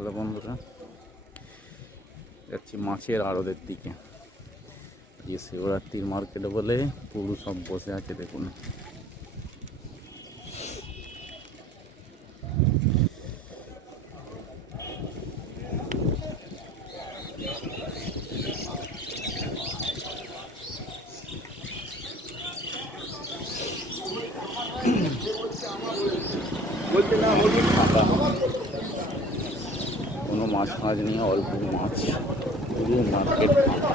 হ্যালো বন্ধুরা, যাচ্ছি মাছের আড়তের দিকে। যে শিবরাত্রির মার্কেটে বলে পুরো সব বসে আছে, দেখুন। কোনো মাছ নিয়ে অল্প মাছ, পুরো মার্কেট ফাঁকা।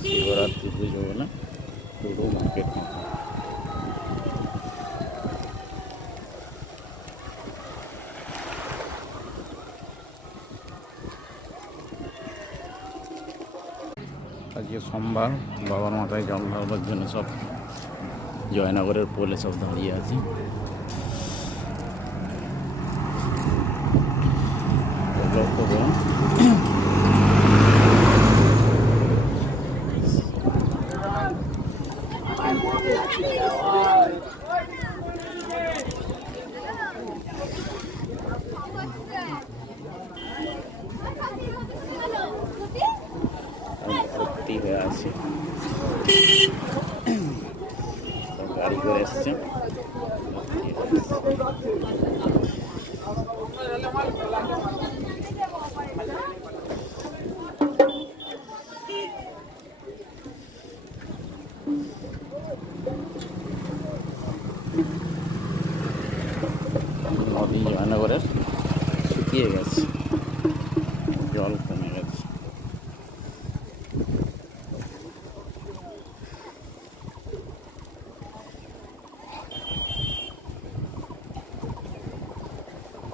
শিবরাত্রি পুজো বলে পুরো মার্কেট ফাঁকা। আজকে সোমবার, বাবার মাথায় জল ঢালবার জন্য সব জয়নগরের পোলে সব দাঁড়িয়ে আছে। লক্ষ্য করুন, ভর্তি হয়ে আছে, গাড়ি করে এসছে। নদী জয়নগরের শুকিয়ে গেছে, জল কমে গেছে।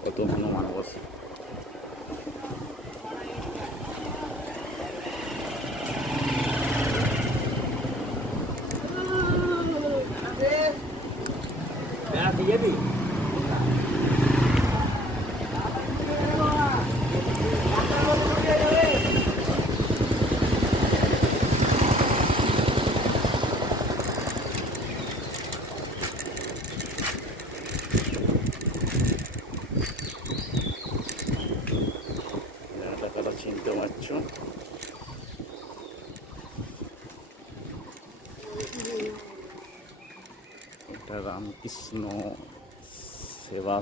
কত হনুমান বসে। চিনতে পারছো, এটা রামকৃষ্ণ সেবা